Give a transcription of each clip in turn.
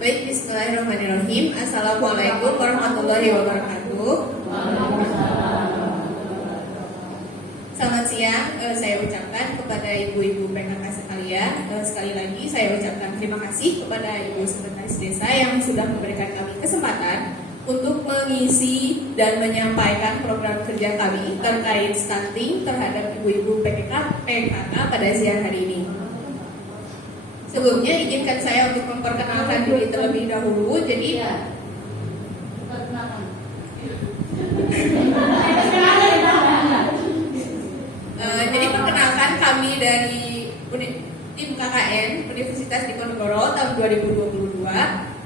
Baik, bismillahirrahmanirrahim. Assalamualaikum warahmatullahi wabarakatuh. Selamat siang, saya ucapkan kepada ibu-ibu PKK sekalian. Sekali lagi saya ucapkan terima kasih kepada Ibu Sekretaris Desa yang sudah memberikan kami kesempatan untuk mengisi dan menyampaikan program kerja kami terkait stunting terhadap ibu-ibu PKK pada siang hari ini. Sebelumnya izinkan saya untuk memperkenalkan diri terlebih dahulu. Jadi perkenalkan kami dari tim KKN Universitas Diponegoro tahun 2022.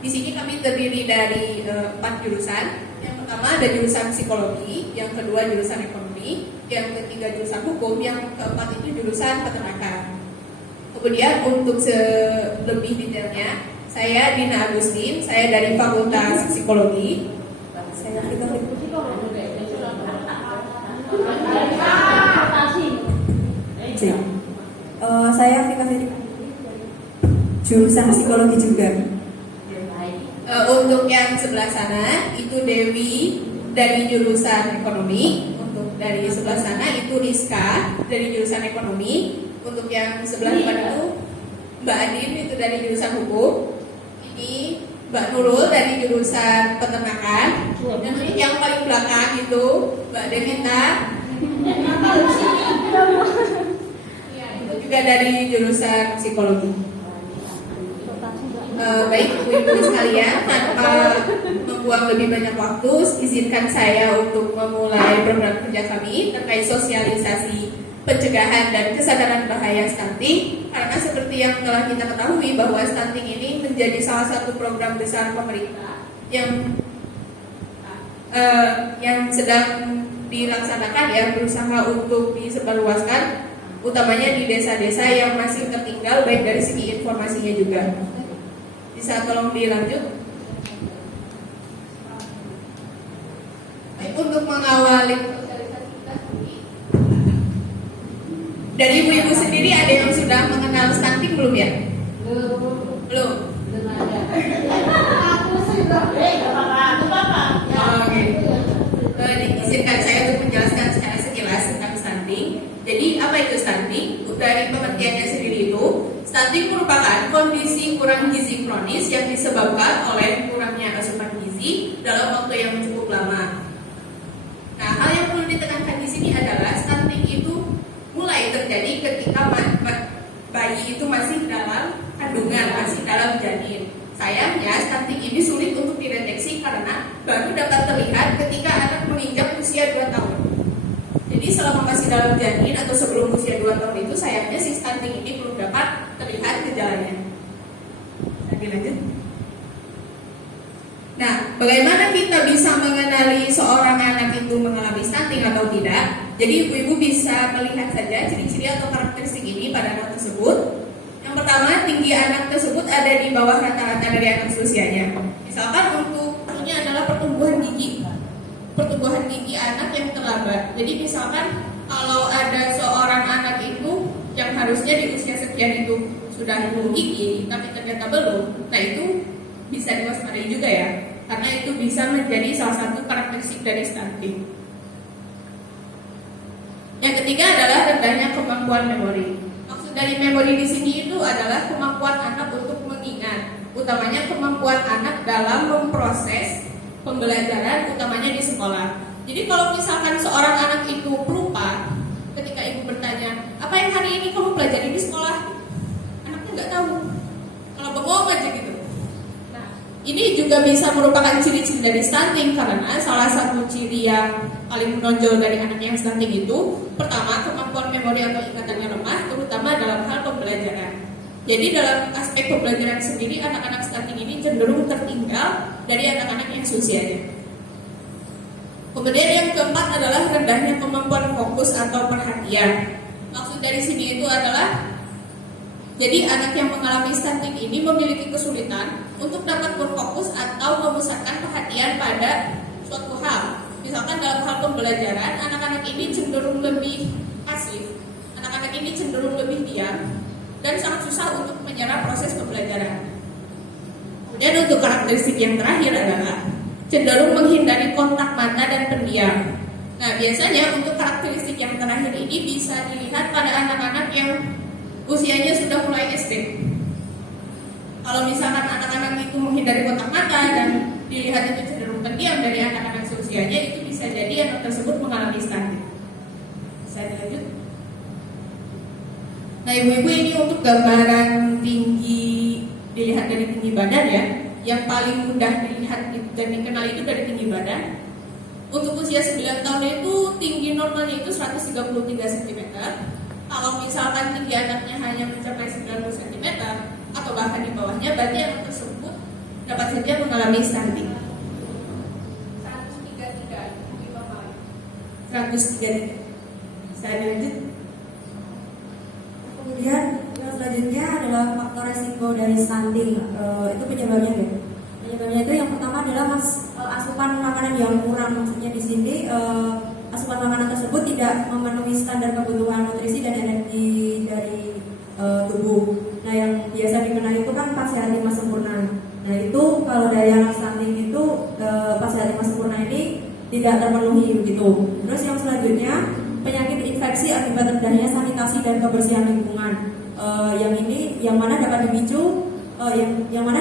Di sini kami terdiri dari 4 jurusan. Yang pertama ada jurusan psikologi, yang kedua jurusan ekonomi, yang ketiga jurusan hukum, yang keempat itu jurusan peternakan. Kemudian untuk lebih detailnya, saya Dina Agustin, saya dari Fakultas Psikologi. Saya Fika Fitri, jurusan psikologi juga. Untuk yang sebelah sana itu Dewi dari jurusan ekonomi. Untuk dari sebelah sana itu Rizka dari jurusan ekonomi. Untuk yang sebelah depan itu Mbak Adin itu dari jurusan hukum. Ini Mbak Nurul dari jurusan peternakan. Dan yang paling belakang itu Mbak Devita itu juga dari jurusan psikologi. Baik ibu-ibu sekalian, tanpa membuang lebih banyak waktu, izinkan saya untuk memulai program kerja kami terkait sosialisasi pencegahan dan kesadaran bahaya stunting. Karena seperti yang telah kita ketahui bahwa stunting ini menjadi salah satu program besar pemerintah yang sedang dilaksanakan, ya, berusaha untuk disebarluaskan, utamanya di desa-desa yang masih tertinggal baik dari segi informasinya juga. Bisa tolong dilanjut? Baik, untuk mengawali dari ibu-ibu sendiri, ada yang sudah mengenal stunting belum ya? Belum. Izinkan saya untuk menjelaskan secara sekilas tentang stunting. Jadi apa itu stunting? Dari pengertiannya sendiri itu, stunting merupakan kondisi kurang gizi kronis yang disebabkan oleh kurangnya asupan gizi dalam waktu yang cukup lama. Nah, hal yang perlu ditekankan di sini adalah stunting itu mulai terjadi ketika bayi itu masih dalam kandungan, masih dalam janin. Sayangnya stunting ini sulit untuk dideteksi karena baru dapat terlihat ketika anak menginjak usia 2 tahun. Jadi selama masih dalam janin atau sebelum usia 2 tahun itu, sayangnya si stunting ini belum dapat terlihat gejalanya. Lagi lanjut. Nah, bagaimana kita bisa mengenali seorang anak itu mengalami stunting atau tidak? Jadi ibu-ibu bisa melihat saja ciri-ciri atau karakteristik ini pada anak tersebut. Yang pertama, tinggi anak tersebut ada di bawah rata-rata dari anak seusianya. Misalkan untuk ini adalah pertumbuhan gigi anak yang terlambat. Jadi misalkan kalau ada seorang anak itu yang harusnya di usia sekian itu sudah tumbuh gigi, tapi ternyata belum, nah itu bisa diwaspadai juga, ya, karena itu bisa menjadi salah satu karakteristik dari stunting. Yang ketiga adalah rendahnya kemampuan memori. Maksud dari memori di sini itu adalah kemampuan anak untuk mengingat, utamanya kemampuan anak dalam memproses pembelajaran, utamanya di sekolah. Jadi kalau misalkan seorang anak itu pelupa, ketika ibu bertanya, apa yang hari ini kamu pelajari di sekolah? Anaknya nggak tahu, kalau bengong aja gitu. Ini juga bisa merupakan ciri-ciri dari stunting, karena salah satu ciri yang paling menonjol dari anak yang stunting itu, pertama, kemampuan memori atau ingatannya lemah, terutama dalam hal pembelajaran. Jadi dalam aspek pembelajaran sendiri, anak-anak stunting ini cenderung tertinggal dari anak-anak yang seusianya. Kemudian yang keempat adalah rendahnya kemampuan fokus atau perhatian. Maksud dari sini itu adalah, jadi anak yang mengalami stunting ini memiliki kesulitan untuk dapat berfokus atau memusatkan perhatian pada suatu hal. Misalkan dalam hal pembelajaran, anak-anak ini cenderung lebih pasif, anak-anak ini cenderung lebih diam, dan sangat susah untuk menyerap proses pembelajaran. Kemudian untuk karakteristik yang terakhir adalah cenderung menghindari kontak mata dan pendiam. Nah, biasanya untuk karakteristik yang terakhir ini bisa dilihat pada anak-anak yang usianya sudah mulai SD. Kalau misalkan anak-anak itu menghindari kontak mata dan dilihat itu cenderung pendiam dari anak-anak seusianya, itu bisa jadi anak tersebut mengalami stunting. Bisa dilanjut? Nah, ibu-ibu, ini untuk gambaran tinggi, dilihat dari tinggi badan ya. Yang paling mudah dilihat dan dikenal itu dari tinggi badan. Untuk usia 9 tahun itu tinggi normalnya itu 133 cm. Kalau misalkan tinggi anaknya hanya mencapai 90 cm atau bahkan di bawahnya, berarti anak tersebut dapat saja mengalami stunting. 133. Saya lanjut. Kemudian yang selanjutnya adalah faktor resiko dari stunting. Itu penyebabnya ya. Penyebabnya itu yang pertama adalah asupan makanan yang kurang. Maksudnya di sini asupan makanan tersebut tidak memenuhi standar kebutuhan nutrisi dan energi dari tubuh. Nah, yang biasa dikenal itu kan 4 sehat 5 sempurna. Nah, itu kalau dari anak stunting itu 4 sehat 5 sempurna ini tidak terpenuhi begitu. Terus yang selanjutnya penyakit infeksi akibat rendahnya sanitasi dan kebersihan lingkungan. Yang mana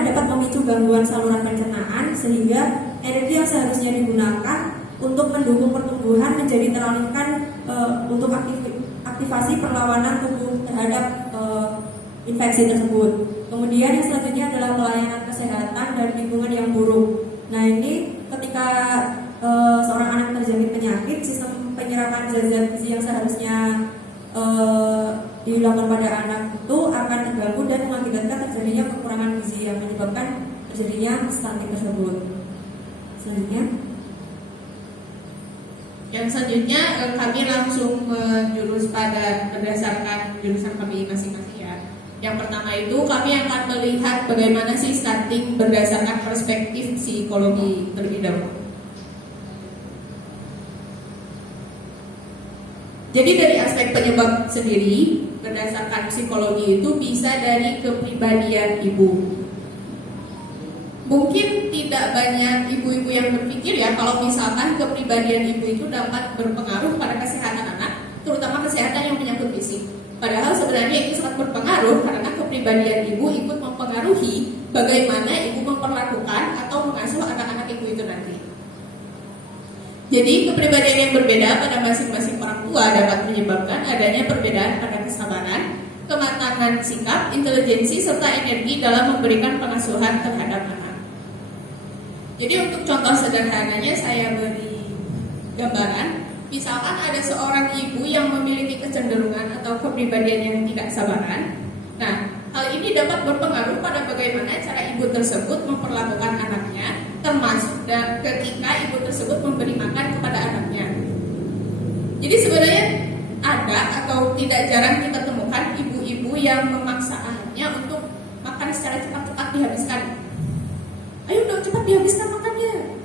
dapat memicu gangguan saluran pencernaan, sehingga energi yang seharusnya digunakan untuk mendukung pertumbuhan menjadi teralihkan untuk aktivasi perlawanan tubuh terhadap infeksi tersebut. Kemudian yang selanjutnya adalah pelayanan kesehatan dan lingkungan yang buruk. Nah, ini ketika seorang anak terjangkit penyakit, sistem penyerapan zat-zat gizi yang seharusnya dilakukan pada anak itu akan terganggu dan mengakibatkan terjadinya kekurangan gizi yang menyebabkan terjadinya stunting tersebut. Selanjutnya, yang selanjutnya kami langsung menjurus pada berdasarkan jurusan kami masing-masing ya. Yang pertama itu kami akan melihat bagaimana sih stunting berdasarkan perspektif psikologi terlebih dahulu. Jadi dari aspek penyebab sendiri, berdasarkan psikologi itu bisa dari kepribadian ibu. Mungkin tidak banyak ibu-ibu yang berpikir ya, kalau misalkan kepribadian ibu itu dapat berpengaruh pada kesehatan anak, terutama kesehatan yang menyangkut fisik. Padahal sebenarnya itu sangat berpengaruh karena kepribadian ibu ikut mempengaruhi bagaimana ibu memperlakukan atau mengasuh anak-anak ibu itu nanti. Jadi kepribadian yang berbeda pada masing-masing orang tua dapat menyebabkan adanya perbedaan pada kesabaran, kematangan sikap, intelijensi, serta energi dalam memberikan pengasuhan terhadap anak. Jadi untuk contoh sederhananya saya beri gambaran, misalkan ada seorang ibu yang memiliki kecenderungan atau kepribadian yang tidak sabaran. Nah, hal ini dapat berpengaruh pada bagaimana cara ibu tersebut memperlakukan anaknya, termasuk ketika ibu tersebut memberi makan kepada anaknya. Jadi sebenarnya ada atau tidak jarang kita temukan ibu-ibu yang memaksa anaknya untuk makan secara cepat-cepat dihabiskan. Ayo dong, cepat dihabiskan makannya.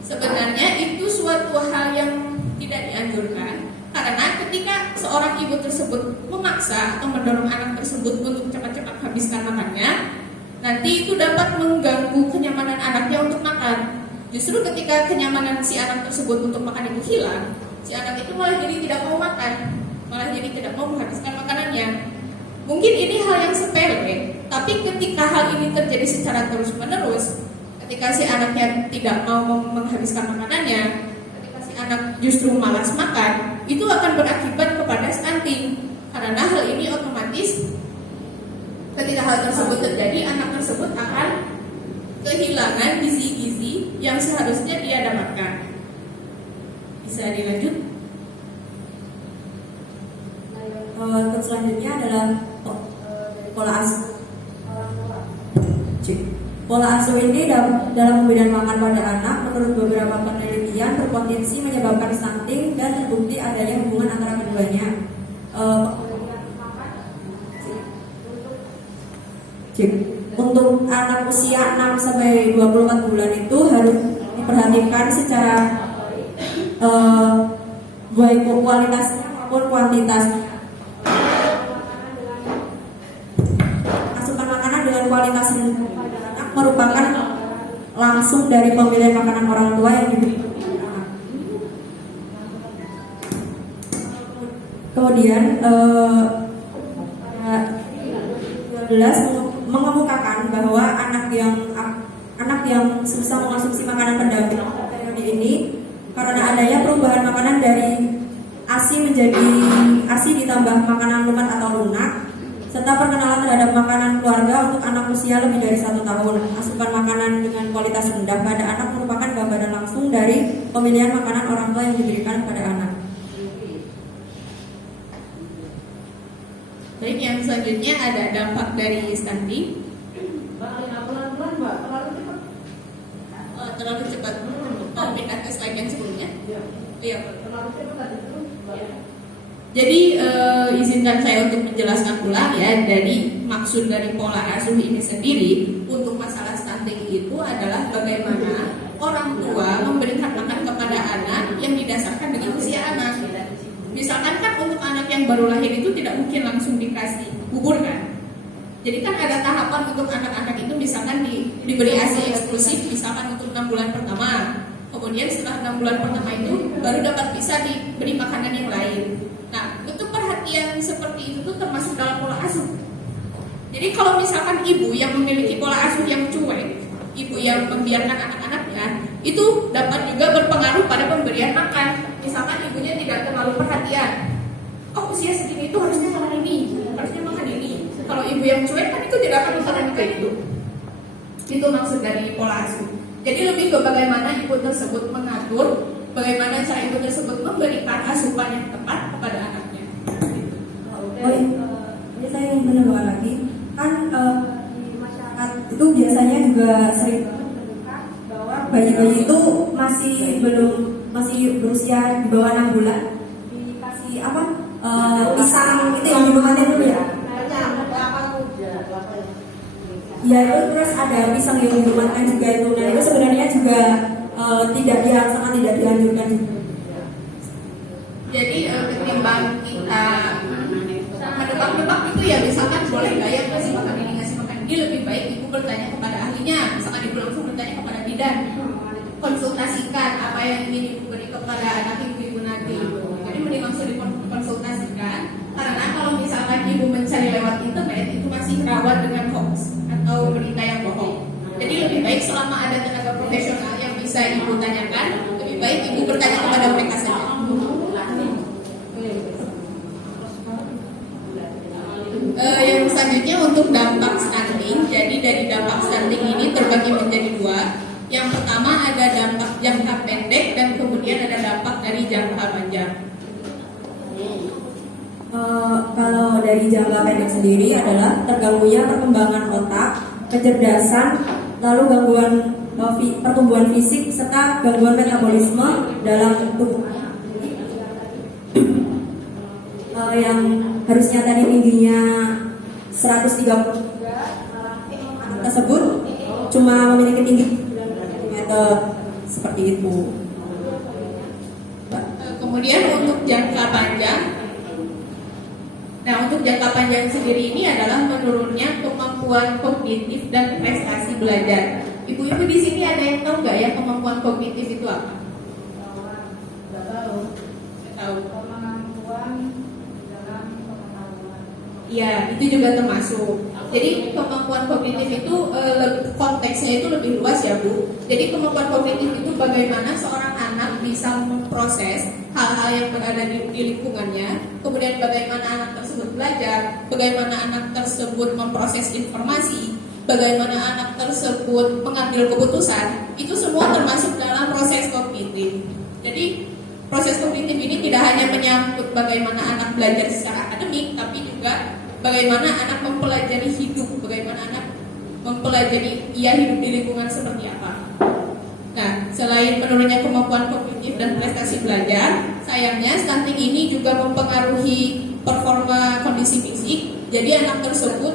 Sebenarnya itu suatu hal yang tidak dianjurkan, karena ketika seorang ibu tersebut memaksa atau mendorong anak tersebut untuk cepat-cepat habiskan makannya, nanti itu dapat mengganggu kenyamanan anaknya untuk makan. Justru ketika kenyamanan si anak tersebut untuk makan itu hilang, si anak itu malah jadi tidak mau makan, malah jadi tidak mau menghabiskan makanannya. Mungkin ini hal yang sepele, tapi ketika hal ini terjadi secara terus-menerus, ketika si anaknya tidak mau menghabiskan makanannya, ketika si anak justru malas makan, itu akan berakibat kepada stunting. Karena hal ini otomatis ketika hal tersebut terjadi, anak tersebut akan kehilangan gizi-gizi yang seharusnya dia dapatkan. Bisa dilanjut? Untuk selanjutnya adalah pola asuh. Pola asuh ini dalam pemberian makan pada anak menurut beberapa penelitian berpotensi menyebabkan stunting dan terbukti adanya hubungan antara keduanya. Untuk anak usia 6 sampai 24 bulan itu harus diperhatikan secara baik kualitasnya maupun kuantitasnya. Asupan makanan dengan kualitas rendah pada anak anak merupakan langsung dari pemilihan makanan orang tua yang diberikan kepada anak. Kemudian 12 mengemukakan bahwa anak yang susah mengonsumsi makanan pendamping periode ini karena adanya perubahan makanan dari ASI menjadi ASI ditambah makanan lumat atau lunak, serta perkenalan terhadap makanan keluarga untuk anak usia lebih dari 1 tahun. Asupan makanan dengan kualitas rendah pada anak merupakan gambaran langsung dari pemilihan makanan orang tua yang diberikan kepada anak. Baik, yang selanjutnya ada dampak dari stunting. Pelan-pelan, Mbak, Terlalu cepat. Pindah ke slide yang sebelumnya. Iya. terlalu cepat itu. Jadi izinkan saya untuk menjelaskan ulang ya. Dari maksud dari pola asuh ini sendiri untuk masalah stunting itu adalah bagaimana orang tua memberikan makan kepada anak yang didasarkan dengan usia anak. Misalkan kan untuk anak yang baru lahir itu tidak mungkin langsung dikasih bubur kan. Jadi kan ada tahapan untuk anak-anak itu misalkan diberi ASI eksklusif misalkan untuk 6 bulan pertama. Kemudian setelah 6 bulan pertama itu baru dapat bisa diberi makanan yang lain. Nah, itu perhatian seperti itu tuh termasuk dalam pola asuh. Jadi kalau misalkan ibu yang memiliki pola asuh yang cuek, ibu yang membiarkan anak-anaknya, itu dapat juga berpengaruh pada pemberian makan. Misalkan ibunya tidak terlalu perhatian, oh usia segini itu harusnya makan ini, harusnya makan ini. Kalau ibu yang cuek kan itu tidak akan memperhatikan itu. Itu maksud dari pola asuh. Jadi lebih ke bagaimana ibu tersebut mengatur, bagaimana cara ibu tersebut memberikan asupan yang tepat kepada anaknya. Oh, ini saya ingin menambahkan lagi, kan di masyarakat itu biasanya juga sering menemukan bahwa bayi-bayi itu masih berusia di bawah 6 bulan dikasih pisang itu yang dimakan dulu ya. Ya itu terus ada pisang yang dimakan juga itu. Nah itu sebenarnya juga sangat tidak dianjurkan juga. Jadi ketimbang kita menebak-nebak itu ya misalkan boleh nggak ya ngasih makan ini lebih baik ibu bertanya kepada ahlinya. Misalkan ibu langsung bertanya kepada bidan, konsultasikan apa yang ingin ibu beri kepada anak ibu nanti. Jadi mending langsung dikonsultasikan karena kalau misalkan ibu mencari lewat internet itu masih rawan dengan hoax atau berita yang bohong. Jadi lebih baik selama ada tenaga profesional yang bisa ibu tanyakan, lebih baik ibu bertanya kepada mereka saja. Yang selanjutnya untuk dampak stunting. Jadi dari dampak stunting ini terbagi menjadi 2. Yang pertama ada dampak jangka pendek dan kemudian ada dampak dari jangka panjang. Kalau dari jangka pendek sendiri adalah terganggunya perkembangan otak, kecerdasan, lalu gangguan pertumbuhan fisik serta gangguan metabolisme dalam tubuh yang harusnya tadi tingginya 133 tersebut cuma memiliki tinggi 9 cm seperti itu. Kemudian untuk jangka panjang, nah untuk jangka panjang sendiri ini adalah menurunnya kemampuan kognitif dan prestasi belajar. Ibu-ibu di sini ada yang tahu nggak ya kemampuan kognitif itu apa? Nggak tahu. Nggak tahu. Kemampuan dalam pengetahuan. Iya, itu juga termasuk. Jadi kemampuan kognitif itu konteksnya itu lebih luas ya Bu. Jadi kemampuan kognitif itu bagaimana seorang anak bisa memproses hal-hal yang berada di lingkungannya, kemudian bagaimana anak tersebut belajar, bagaimana anak tersebut memproses informasi, bagaimana anak tersebut mengambil keputusan, itu semua termasuk dalam proses kognitif. Jadi proses kognitif ini tidak hanya menyangkut bagaimana anak belajar secara akademik, tapi juga bagaimana anak mempelajari hidup, bagaimana anak mempelajari ia hidup di lingkungan seperti apa. Nah, selain menurunnya kemampuan kognitif dan prestasi belajar, sayangnya stunting ini juga mempengaruhi performa kondisi fisik. Jadi anak tersebut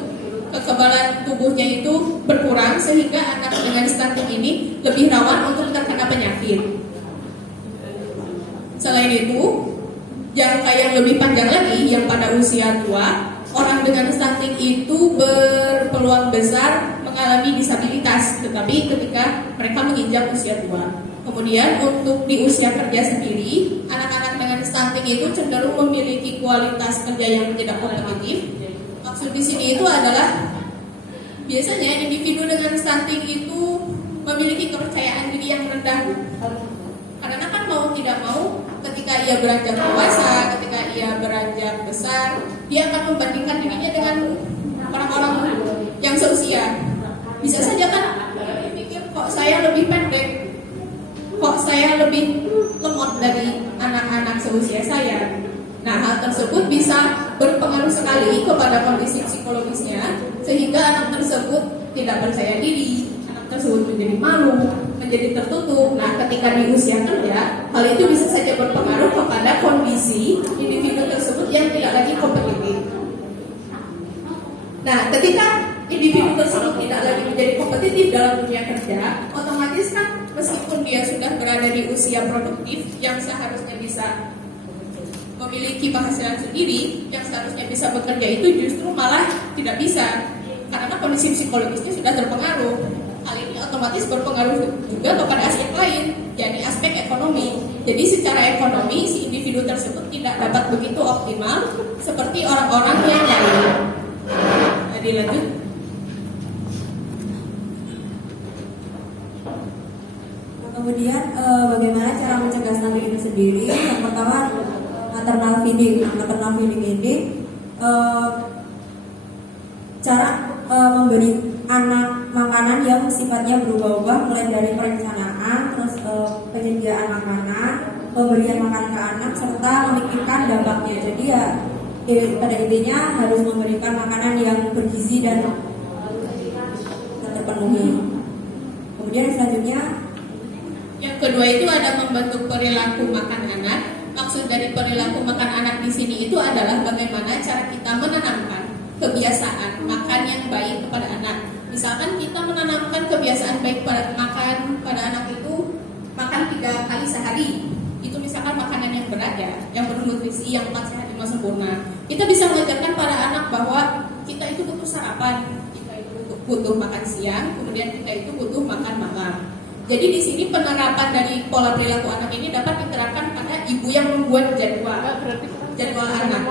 kekebalan tubuhnya itu berkurang sehingga anak dengan stunting ini lebih rawan untuk terkena penyakit. Selain itu, jangka yang lebih panjang lagi yang pada usia tua, orang dengan stunting itu berpeluang besar mengalami disabilitas. kualitas, tetapi ketika mereka menginjak usia tua. Kemudian untuk di usia kerja sendiri, anak-anak dengan stunting itu cenderung memiliki kualitas kerja yang tidak kompetitif. Maksud di sini itu adalah biasanya individu dengan stunting itu memiliki kepercayaan diri yang rendah. Karena kan mau tidak mau, ketika ia beranjak dewasa, ketika ia beranjak besar, dia akan membandingkan dirinya dengan orang-orang yang seusia. Bisa saja kan pikir, kok saya lebih pendek, kok saya lebih lemot dari anak-anak seusia saya. Nah, hal tersebut bisa berpengaruh sekali kepada kondisi psikologisnya, sehingga anak tersebut tidak percaya diri, anak tersebut menjadi malu, menjadi tertutup. Nah, ketika di usia kerja, hal itu bisa saja berpengaruh kepada kondisi individu tersebut yang tidak lagi kompetitif. Nah, ketika individu tersebut tidak lagi menjadi kompetitif dalam dunia kerja, otomatis kan meskipun dia sudah berada di usia produktif yang seharusnya bisa memiliki penghasilan sendiri, yang seharusnya bisa bekerja, itu justru malah tidak bisa karena kondisi psikologisnya sudah terpengaruh. Hal ini otomatis berpengaruh juga kepada aspek lain, yakni aspek ekonomi. Jadi secara ekonomi si individu tersebut tidak dapat begitu optimal seperti orang-orang yang lain. Nah, dilanjut. Kemudian bagaimana cara mencegah stunting itu sendiri? Yang pertama, maternal feeding. Maternal feeding ini cara memberi anak makanan yang sifatnya berubah-ubah, mulai dari perencanaan, terus penyediaan makanan, pemberian makanan ke anak, serta memikirkan dampaknya. Jadi ya pada intinya harus memberikan makanan yang bergizi dan terpenuhi. Kemudian selanjutnya, yang kedua itu ada membentuk perilaku makan anak. Maksud dari perilaku makan anak di sini itu adalah bagaimana cara kita menanamkan kebiasaan makan yang baik kepada anak. Misalkan kita menanamkan kebiasaan baik pada makan pada anak itu makan 3 kali sehari. Itu misalkan makanan yang berada, yang bernutrisi, yang 4 sehat 5 sempurna. Kita bisa mengajarkan pada anak bahwa kita itu butuh sarapan, kita itu butuh makan siang, kemudian kita itu butuh makan malam. Jadi di sini penerapan dari pola perilaku anak ini dapat diterapkan pada ibu yang membuat jadwal anak.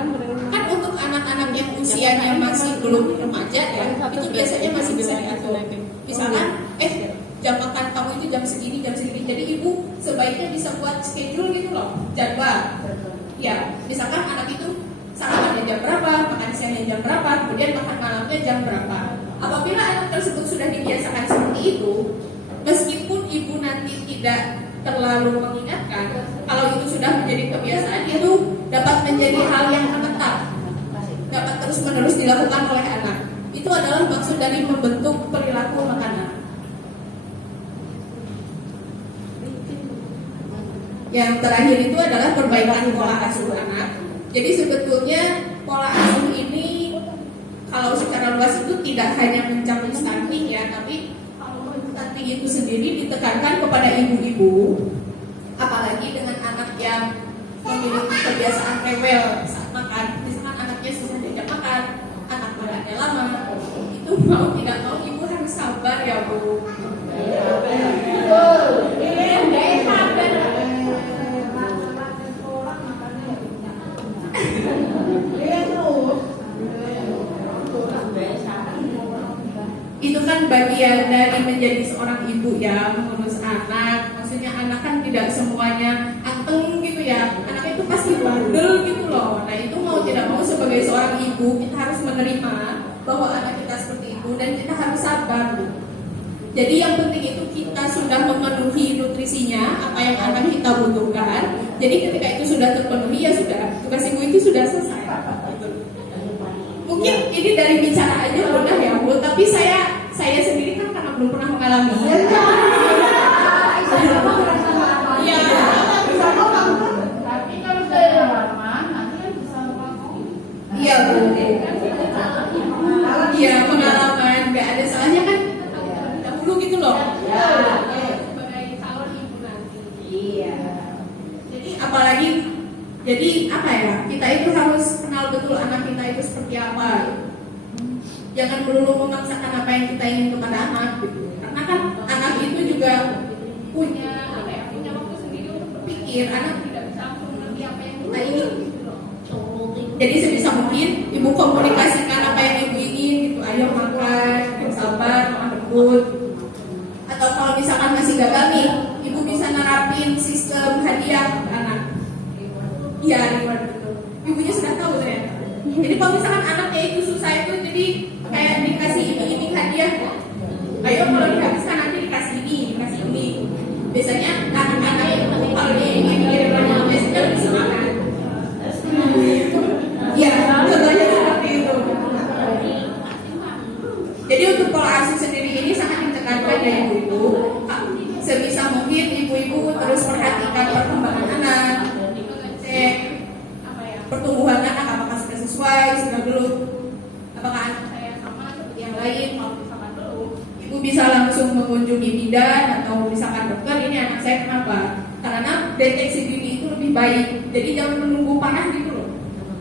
Kan untuk anak-anak yang usianya masih belum remaja ya, itu biasanya masih bisa diatur. Misalkan, jam makan kamu itu jam segini. Jadi ibu sebaiknya bisa buat schedule gitu loh, jadwal. Ya, misalkan anak itu sarapannya jam berapa, makan siangnya jam berapa, kemudian makan malamnya jam berapa. Apabila anak tersebut sudah dibiasakan seperti itu, meskipun ibu nanti tidak terlalu mengingatkan, kalau itu sudah menjadi kebiasaan, itu dapat menjadi hal yang menetap, dapat terus-menerus dilakukan oleh anak. Itu adalah maksud dari membentuk perilaku makanan. Yang terakhir itu adalah perbaikan pola asuh anak. Jadi sebetulnya pola asuh ini kalau secara luas itu tidak hanya mencakup stunting ya, tapi stunting itu sendiri ditekankan kepada ibu-ibu, apalagi dengan anak yang memiliki kebiasaan rewel saat makan. Misalkan anaknya susah diajak makan, anak makannya lama, itu mau tidak mau ibu harus sabar ya Bu. Itu kan bagian dari menjadi seorang ibu ya, mengurus anak. Maksudnya anak kan tidak semuanya anteng gitu ya, anak itu pasti bandel gitu loh. Nah itu mau tidak mau sebagai seorang ibu kita harus menerima bahwa anak kita seperti itu dan kita harus sabar. Jadi yang penting itu kita sudah memenuhi nutrisinya, apa yang anak kita butuhkan. Jadi ketika itu sudah terpenuhi ya sudah, tugas ibu itu sudah selesai. Mungkin ini dari bicara aja mudah ya Bu, tapi saya sendiri kan karena belum pernah mengalami. Iya. Tapi kalau saya pengalaman, nanti kan bisa ngomong. Iya Bu. Iya pengalaman, nggak ada salahnya kan dahulu gitu loh. Sebagai calon ibu nanti. Iya. Jadi apalagi apa ya, kita itu harus kenal betul anak kita itu seperti apa. Jangan melulu memaksakan apa yang kita ingin kepada anak gitu. Karena punya waktu sendiri untuk berpikir. Anak tidak bisa langsung mengerti apa yang kita ingin gitu loh. Jadi sebisa mungkin ibu komunikasikan apa yang ibu ingin gitu. Ayo makan, sabar, makan debut. Atau kalau misalkan masih gagal nih, ibu bisa nerapin sistem hadiah ke anak. Iya, reward betul. Ibunya sudah tahu ternyata. Jadi kalau misalkan anaknya itu susah itu, jadi kayak dikasih ini hadiah. Ayo kalau dihabiskan nanti dikasih ini. Biasanya anak-anak itu kalau dia ingin kirim biasanya lebih semangat. Ya, contohnya seperti itu. Jadi untuk pola asuh sendiri ini sangat ditekankan ya ibu-ibu. Sebisa mungkin ibu-ibu terus perhatikan perkembangan anak, cek pertumbuhan anak apakah sudah sesuai, sudah belum, apakah anak saya sama seperti yang lain. Kalau misalkan belum, ibu bisa langsung mengunjungi bidan atau misalkan dokter, ini anak saya kenapa? Karena deteksi dini itu lebih baik. Jadi jangan menunggu parah gitu loh.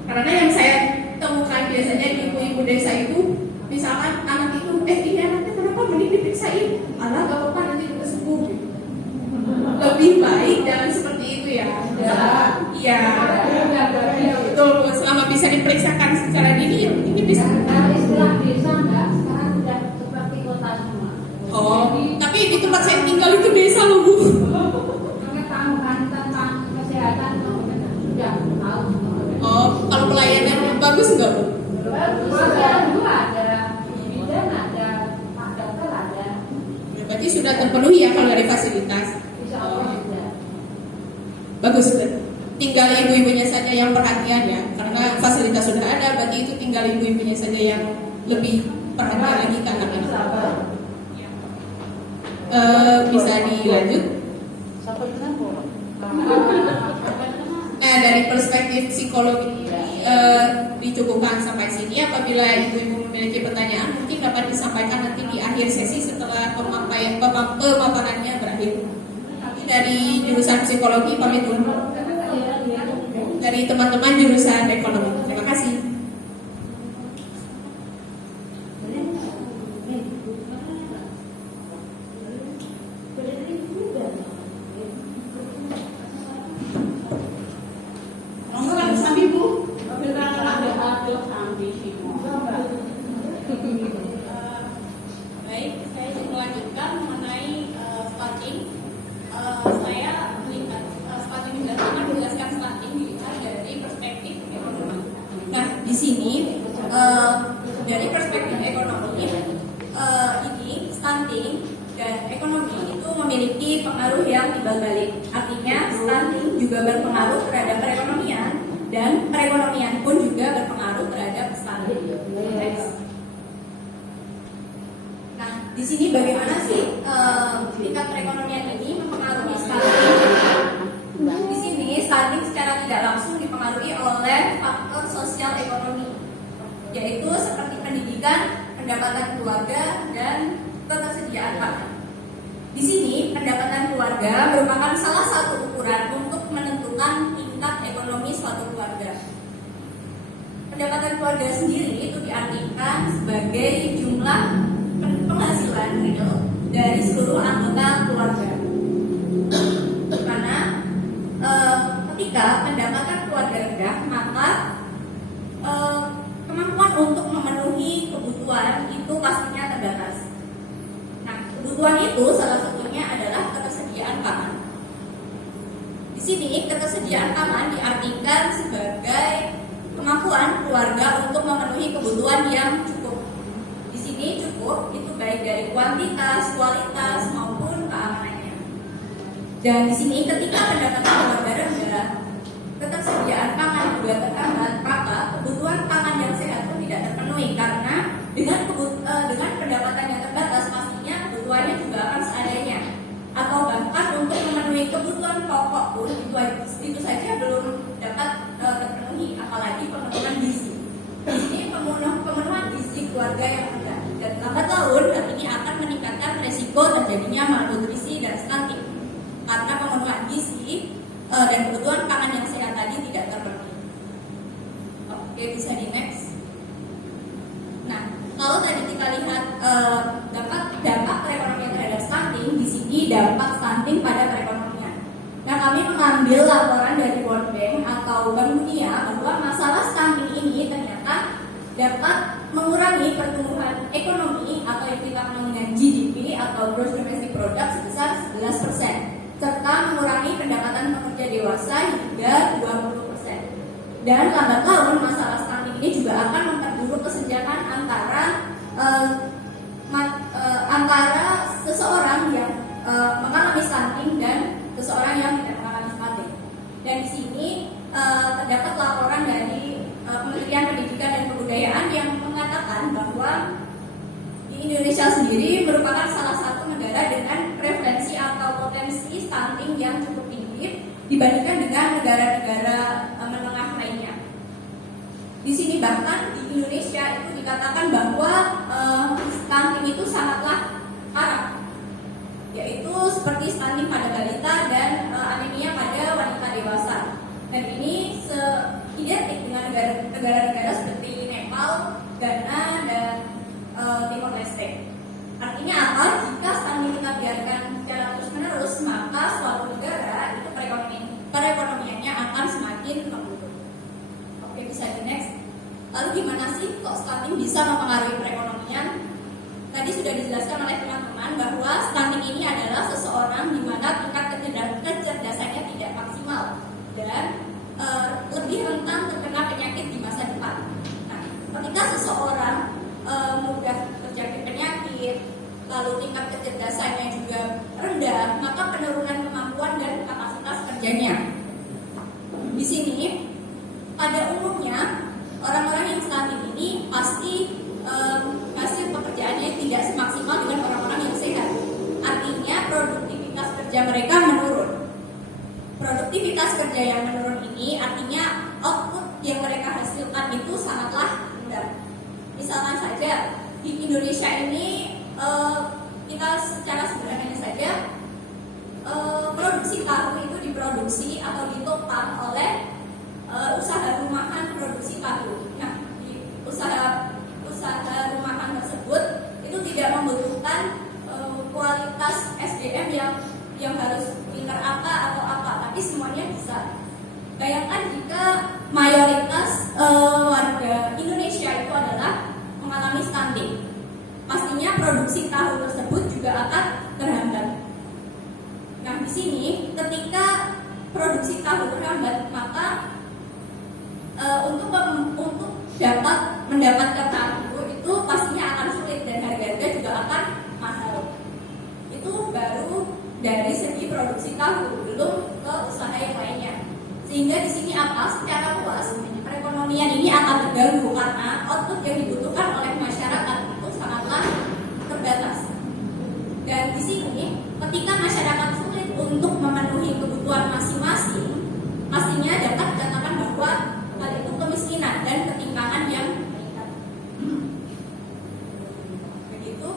Karena yang saya temukan biasanya di ibu-ibu desa itu, misalkan anak itu, ini anaknya kenapa, mending diperiksain. Alah gak apa-apa, nanti udah sembuh. Lebih baik jangan seperti itu ya. Iya. Betul Bu. Selama bisa diperiksakan secara dini, ini bisa. Istilah desa enggak, sekarang sudah seperti kota semua. Oh, tapi di tempat saya tinggal itu desa loh Bu. Karena tahu kan tentang kesehatan sudah tahu. Oh, kalau pelayanan bagus nggak Bu? Bagus. Sekarang juga ada bidan, ada pak dokter ada. Berarti sudah terpenuhi ya kalau dari fasilitas. Insya Allah sudah. Bagus. Tinggal ibu-ibunya saja yang perhatian ya, karena fasilitas sudah ada, berarti itu tinggal ibu-ibunya saja yang lebih perhatian lagi ke anaknya. Bisa dilanjut? Nah, dari perspektif psikologi dicukupkan sampai sini. Apabila ibu-ibu memiliki pertanyaan, mungkin dapat disampaikan nanti di akhir sesi setelah pemaparannya berakhir. Dari jurusan psikologi pamit dulu. Dari teman-teman jurusan ekonomi. Terima kasih. Baik, saya ingin melanjutkan mengenai stunting. Saya melihat stunting menjelaskan stunting dilihat dari perspektif ekonomi. Nah, di sini dari perspektif ekonomi ini stunting dan ekonomi itu memiliki pengaruh yang timbal balik. Artinya stunting juga berpengaruh terhadap perekonomian dan perekonomian pun juga berpengaruh terhadap stunting. Nah, di sini bagaimana sih tingkat perekonomian ini mempengaruhi stunting? Di sini stunting secara tidak langsung dipengaruhi oleh faktor sosial ekonomi, yaitu seperti pendidikan, pendapatan keluarga, dan ketersediaan pangan. Di sini pendapatan keluarga merupakan salah satu ukuran untuk menentukan tingkat ekonomi suatu keluarga. Pendapatan keluarga sendiri itu diartikan sebagai jumlah penghasilan gitu dari seluruh anggota keluarga. Karena ketika pendapatan keluarga rendah, maka kemampuan untuk memenuhi kebutuhan itu pastinya terbatas. Nah, kebutuhan itu salah satunya adalah ketersediaan pangan. Di sini ketersediaan pangan diartikan sebagai kemampuan keluarga untuk memenuhi kebutuhan yang cukup. Di sini cukup itu baik dari kuantitas, kualitas maupun keamanannya. Dan di sini ketika pendapatan keluarga rendah, ketersediaan pangan juga terhambat, maka kebutuhan pangan yang sehat pun tidak terpenuhi karena dengan pendapatan yang terbatas pastinya kebutuhannya juga akan seadanya. Atau bahkan untuk memenuhi kebutuhan pokok pun itu saja belum dapat terpenuhi, apalagi pemenuhan gizi. Di sini pemenuhan gizi keluarga yang rendah dan lambat laun hal ini akan meningkatkan resiko terjadinya malnutrisi dan stunting karena pemenuhan gizi dan kebutuhan pangan yang sehat tadi tidak terpenuhi. Oke, bisa di next. Nah, kalau tadi kita lihat dampak perekonomian terhadap stunting, di sini dampak stunting pada perekonomian. Nah, kami mengambil laporan dari World Bank atau Bank Dunia bahwa masalah stunting ini ternyata dapat mengurangi pertumbuhan ekonomi atau yang kita kenal dengan GDP atau Gross Domestic Product sebesar 11%, serta mengurangi pendapatan pekerja dewasa hingga 20%. Dan lambat laun masalah stunting ini juga akan memperburuk kesenjangan antara seseorang yang mengalami stunting dan seseorang yang tidak mengalami stunting. Dan di sini terdapat laporan dari Kementerian Pendidikan dan Kebudayaan yang mengatakan bahwa di Indonesia sendiri merupakan salah satu negara dengan prevalensi atau potensi stunting yang cukup tinggi dibandingkan dengan negara-negara menengah lainnya. Di sini bahkan di Indonesia itu dikatakan bahwa stunting itu sangatlah parah, yaitu seperti stunting pada balita dan anemia pada wanita dewasa. Dan ini identik dengan negara-negara seperti Nepal, Ghana, dan Timor Leste. Artinya apa? Jika stunting kita biarkan secara terus-menerus, maka suatu negara itu perekonomiannya akan semakin memburuk. Oke, bisa di next. Lalu gimana sih kok stunting bisa mempengaruhi perekonomian? Tadi sudah dijelaskan oleh teman-teman bahwa stunting ini adalah seseorang di mana tingkat kecerdasannya tidak maksimal dan lebih rentan terkena penyakit di masa depan. Nah, ketika seseorang mudah terjangkit penyakit, lalu tingkat kecerdasannya juga rendah, maka penurunan kemampuan dan kapasitas kerjanya. Di sini, pada umumnya orang-orang yang stunting ini pasti hasil pekerjaannya tidak semaksimal dengan orang-orang yang sehat. Artinya produktivitas kerja mereka menurun. Produktivitas kerja yang menurun ini artinya output yang mereka hasilkan itu sangatlah rendah. Misalkan saja di Indonesia ini kita secara sederhananya saja produksi tahu itu diproduksi atau ditopang oleh usaha rumahan produksi tahu. Nah, di usaha rumahan tersebut itu tidak membutuhkan kualitas SDM yang harus pintar apa atau apa, tapi semuanya bisa. Bayangkan jika mayoritas warga Indonesia itu adalah mengalami stunting, pastinya produksi tahu tersebut juga akan terhambat. Nah, di sini ketika produksi tahu terhambat, maka untuk dapat mendapatkan tahu itu pastinya akan sulit dan harga-harga juga akan mahal. Itu baru dari segi produksi tahu, belum ke usaha yang lainnya. Sehingga di sini apa? Secara luas perekonomian ini akan terganggu karena output yang dibutuhkan oleh masyarakat itu sangatlah terbatas. Dan di sini ketika masyarakat sulit untuk memenuhi kebutuhan masing-masing, pastinya dapat dikatakan bahwa hal itu kemiskinan dan ketimpangan yang meningkat. Begitu.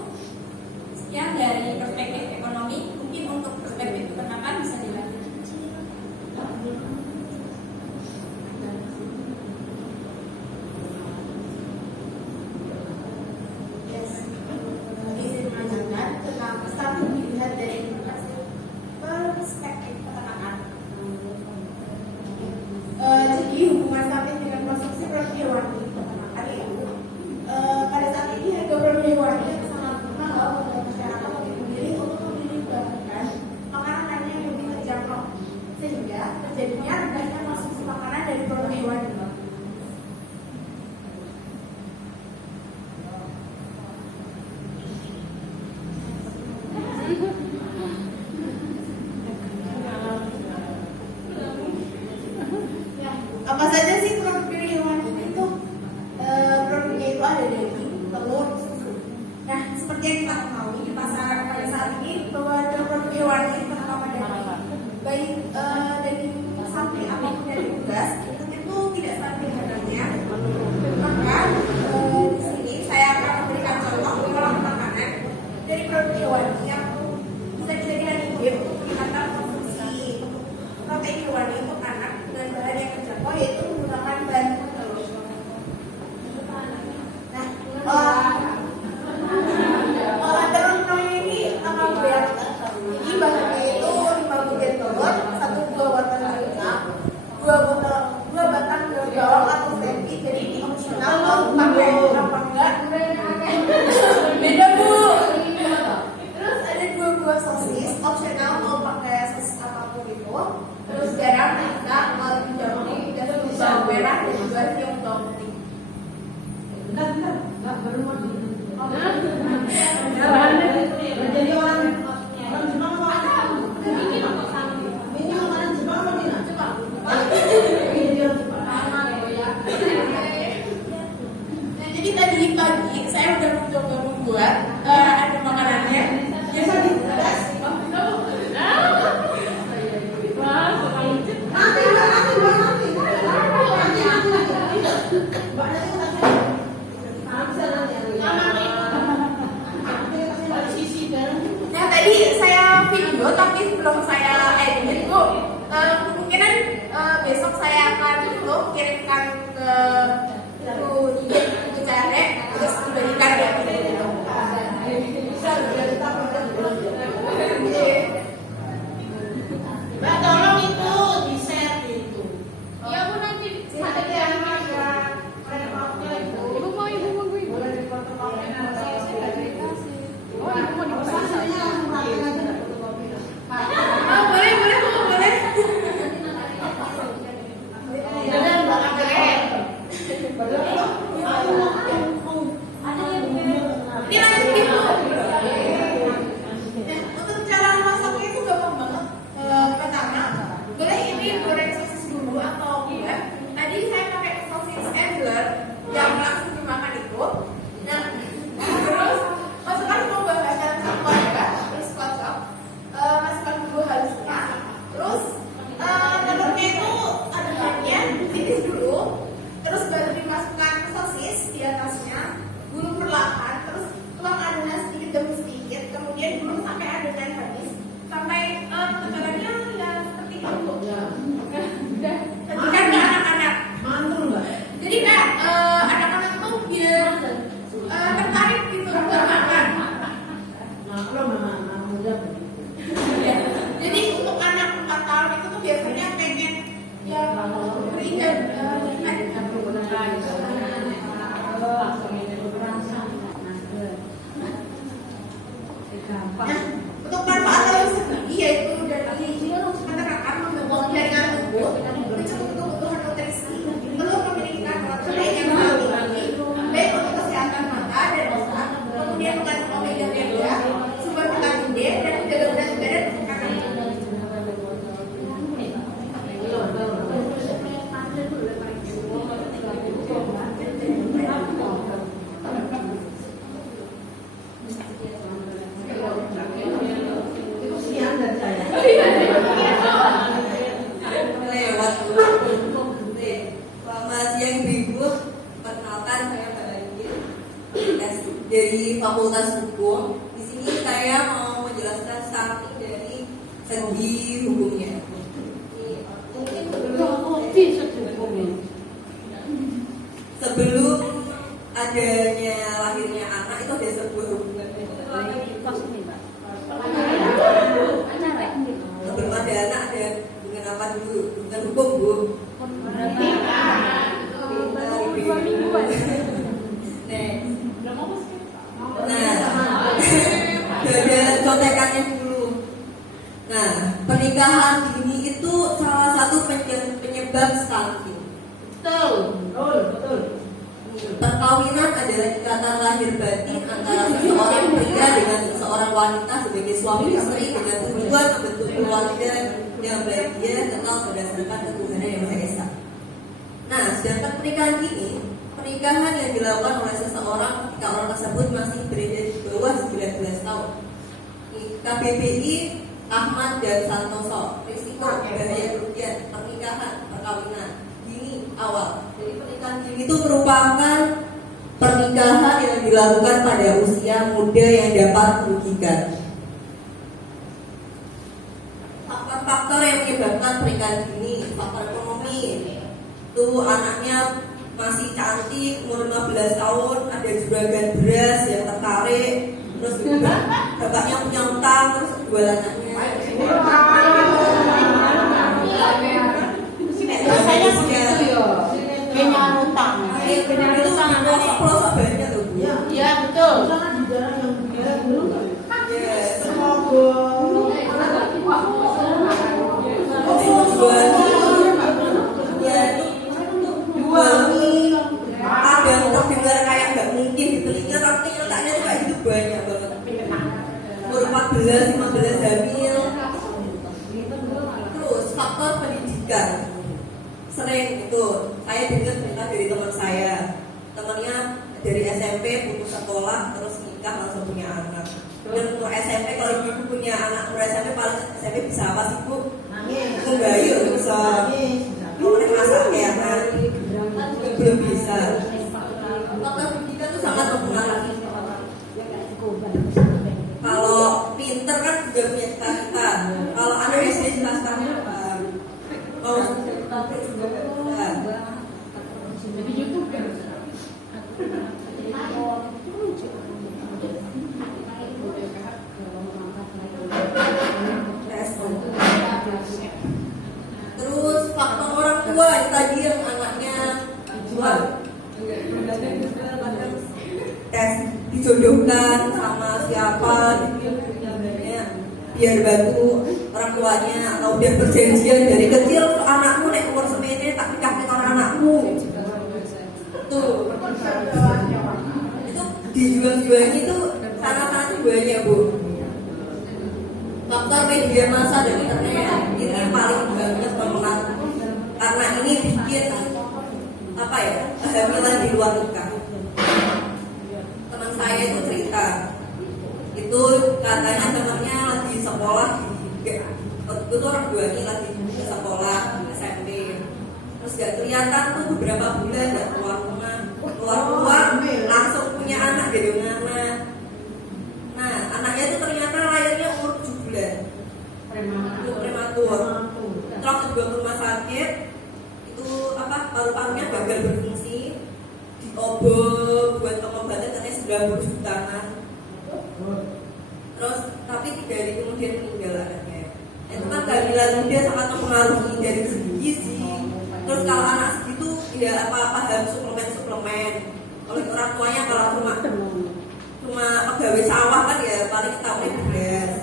Sekian dari perspektif ekonomi. Mungkin untuk perspektif peternakan bisa dilanjut. Izin melanjutkan tentang stunting dilihat dari perspektif peternakan. Jadi hubungan stunting dengan konsumsi produk hewani peternakan itu pada saat ini harga produk hewani sangat mahal dan masyarakat lebih memilih untuk memilih makanan yang lebih terjangkau, sehingga terjadinya rendahnya konsumsi makanan dari produk hewani. Apa saja sih produk dari hewani itu? Produknya itu ada daging, telur, susu. Nah, seperti yang kita ketahui di pasaran pada saat ini bahwa ada produk hewani terutama daging, baik daging sapi 2 sosis, opsional mau pakai sosis apapun itu. Terus garam, nata, kaldu jamur, dan bawang merah dan juga siung bawang putih. Enggak baru mau di. Jadi orang Jepang apa? Ini orang Jepang apa nih? Jepang. Nah, jadi tadi pagi saya udah mencoba membuat ada makanannya. Jadi nah tadi saya video tapi belum saya edit Bu. Kemungkinan besok saya akan kirimkan ke IG Care terus diberikan ya. Mbak tolong itu di-share itu. Iya Bu, nanti Ada yang ada prepnya itu. Ibu mau Boleh dipotong-potong. Oh, ibu mau Maksudnya ngelakuin aja enggak fotokopi. Oh, boleh Bu, boleh. Jadi Mbak Kakek. Ini lanjut Bu. Untuk cara masaknya itu gampang banget. Pertama, boleh ini goreng sosis dulu atau enggak. Tadi saya pakai sosis endler yang langsung dimakan itu. Nah, terus masukkan bumbu kacang campur ya, terus kocok. Masukkan bumbu halusnya. Terus telurnya itu adonannya tipis dulu. Terus baru dimasukkan sosis di atasnya. Gulung perlahan, terus tuang adonan sedikit demi sedikit. Kemudian gulung sampai adonan habis. Sampai tebalannya ya seperti itu. Udah. Kan ke anak-anak. Mantul Mbak. Jadi Kak, anak-anak tuh biar tertarik gitu untuk makan. Nah, kalau anak muda begitu. Jadi untuk anak 4 tahun itu tuh biasanya pengen yang berikan Nah, untuk manfaat dalam segi yaitu dari pencernaan membangun jaringan tubuh, mencukupi kebutuhan nutrisi, telur memiliki kandungan protein yang sangat tinggi, baik untuk kesehatan mata dan otak, kemudian mengandung omega 3, sumber vitamin D dan menjaga berat badan karena Itu siang dari saya. Lewat Selamat siang Ibu. Perkenalkan saya Mbak Angin dari Fakultas Hukum. Di sini saya mau menjelaskan samping dari segi hukumnya. Mungkin sebelum adanya lahirnya anak itu ada sebuah hubungan. Sebelum ada anak ada hubungan apa dulu? Hubungan hukum Bu. Nah, ada contekannya dulu. Nah, pernikahan dini itu salah satu penyebab stunting. Betul. Perkawinan adalah ikatan lahir batin antara seseorang pria dengan seseorang wanita sebagai suami istri dengan tujuan membentuk keluarga yang bahagia kekal berdasarkan ketuhanan yang Maha Esa. Nah, sedangkan pernikahan ini pernikahan yang dilakukan oleh seseorang ketika orang tersebut masih berada di bawah 19 tahun. KBBI Ahmad dan Santoso, risiko bahaya kerugian pernikahan perkawinan dini awal. Jadi pernikahan dini itu merupakan pernikahan yang dilakukan pada usia muda yang dapat merugikan. Faktor-faktor yang menyebabkan pernikahan dini, faktor ekonomi. Tuh anaknya masih cantik, umur 15 tahun, ada juragan beras yang tertarik, terus juga bapaknya punya utang, terus jual anaknya. Rasanya begitu ya. Kayaknya utang. Itu pelosok banyak tuh. Iya betul. Jangan di daerah yang dulu. Yes. Semoga hamil. Terus faktor pendidikan, sering itu saya dengar cerita dari teman saya, temannya dari SMP putus sekolah terus nikah langsung punya anak. Dan untuk SMP, kalau ibu punya anak umur SMP, paling SMP bisa apa sih bu? Nangis. Menggayu bisa. Boleh masak kayak belum bisa. Faktor pendidikan itu sangat mempengaruhi. Kalau pinter kan juga punya cita-cita. Kalau anak SD cita-citanya apa? Mau pabrik juga nggak bisa. Terus faktor orang tua yang tadi yang anaknya jual tes dijodohkan sama siapa gitu sebenarnya biar bantu orang tuanya atau dia perjanjian dari kecil anakmu nek umur semene tak nikah dengan anakmu tuh itu dijual-jualnya itu sangat-sangat banyak bu. Faktor media massa dan internet ini yang paling banyak mempengaruhi karena ini bikin apa ya kehamilan di luar nikah. Teman saya itu cerita itu katanya temannya lagi sekolah itu tuh orang tuanya lagi sekolah SMP terus gak kelihatan tuh beberapa bulan gak keluar langsung punya anak dari anak. Nah anaknya itu ternyata lahirnya umur 7 bulan prematur. Terus dibawa ke rumah sakit itu apa paru-parunya gagal berfungsi, diobok buat pengobatan katanya 90 jutaan. Terus tapi 3 hari kemudian meninggal anaknya. Itu kan kehamilan muda sangat mempengaruhi dari segi gizi. Terus kalau anak segitu tidak apa-apa harus suplemen. Oleh orang tuanya kalau cuma pegawai sawah kan ya paling tahunya beras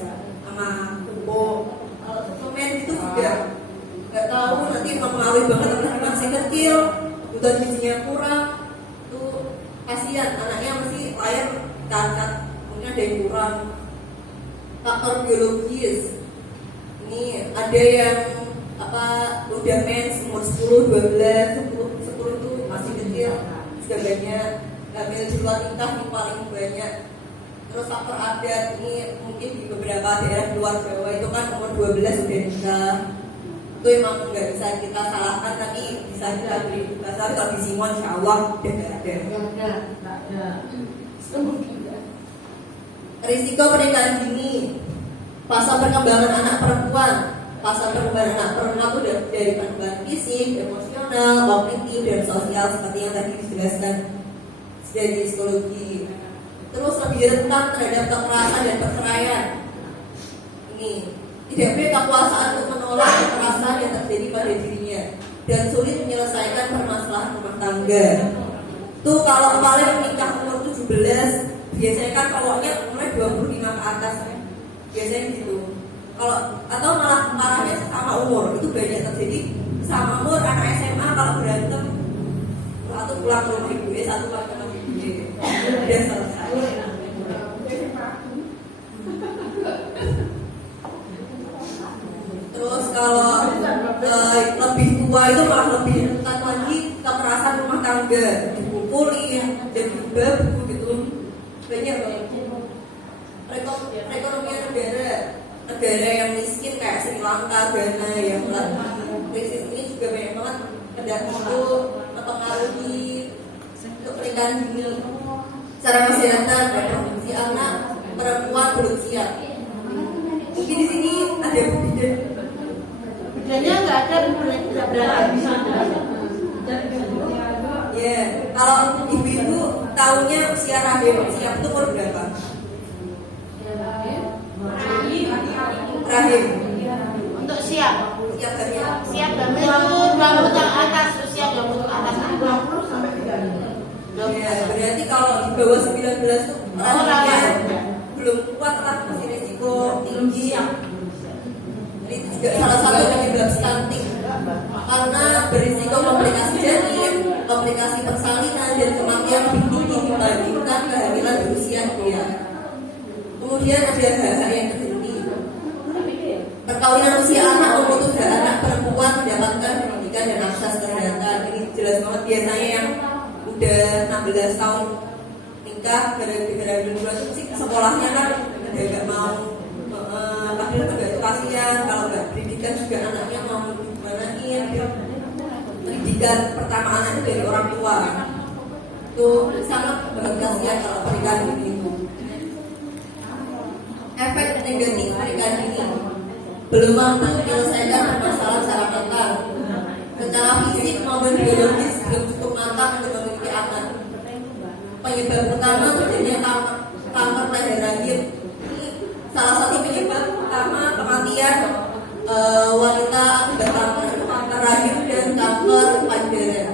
sama pupuk. Kalau suplemen itu juga nggak tahu nanti mempengaruhi banget apalagi masih kecil, kebutuhan gizinya kurang. Tuh kasihan anaknya masih lahir cacat, mungkin ada yang kurang. Faktor biologis ini ada yang apa udah mens umur 10, 12, 10 itu masih kecil sudah banyak. Hamil di luar nikah yang paling banyak. Terus faktor adat ini mungkin di beberapa daerah luar Jawa itu kan umur 12 sudah nikah. Itu emang nggak bisa kita salahkan tapi bisa kita beri tugas. Tapi kalau di Simon insya Allah udah nggak ada. Risiko pernikahan dini, fase perkembangan anak perempuan. Fase perkembangan anak perempuan itu dari perkembangan fisik, emosional, kognitif, dan sosial seperti yang tadi dijelaskan dari psikologi. Terus lebih rentan terhadap kekerasan dan perceraian. Ini tidak punya kekuasaan untuk menolak kekerasan yang terjadi pada dirinya dan sulit menyelesaikan permasalahan rumah tangga. Tuh kalau paling menikah umur 17, biasanya kan cowoknya umurnya 25 ke atas, biasanya gitu. Kalau atau malah parahnya sama umur itu banyak terjadi sama umur anak SMA kalau berantem satu pulang ke rumah ibu, satu pulang ke rumah ibu, udah selesai. Terus kalau lebih tua itu malah lebih rentan lagi kekerasan rumah tangga, dipukulin, dibabu gitu, banyak banget. Perekonomian negara yang miskin kayak Sri Lanka, Ghana yang lagi krisis ini juga banyak banget itu mempengaruhi untuk pernikahan dini. Secara kesehatan reproduksi anak perempuan belum siap. Mungkin di sini ada bedanya nggak ada berapa bisa. Ya, kalau ibu itu tahunya usia rahim siap itu umur berapa? Rahim. Untuk siap Hamil. siap hamil itu 20 ke atas, usia 20 ke atas 20 sampai 30. Ya, berarti kalau di bawah 19 itu rahimnya belum kuat lah, masih risiko tinggi. Jadi itu juga salah satu penyebab stunting karena berisiko komplikasi janin, komplikasi persalinan dan kematian lebih tinggi dibandingkan kehamilan di usia dia. Kemudian ada hal-hal yang terjadi Perkawinan usia anak memutus hak anak perempuan mendapatkan pendidikan dan akses kesehatan. Ini jelas banget, biasanya yang udah 16 tahun nikah gara-gara duluan itu sih sekolahnya kan udah gak mau, padahal juga itu kasihan kalau nggak pendidikan juga anaknya mau dimanain. Pendidikan pertama anak itu dari orang tua itu sangat kasihan kalau pernikahan ini. Efek negatif pernikahan ini belum mampu menyelesaikan permasalahan secara matang, secara fisik maupun biologis belum cukup matang untuk memiliki anak. Penyebab utama terjadinya kanker leher rahim. Ini salah satu penyebab utama kematian wanita akibat kanker rahim dan kanker payudara.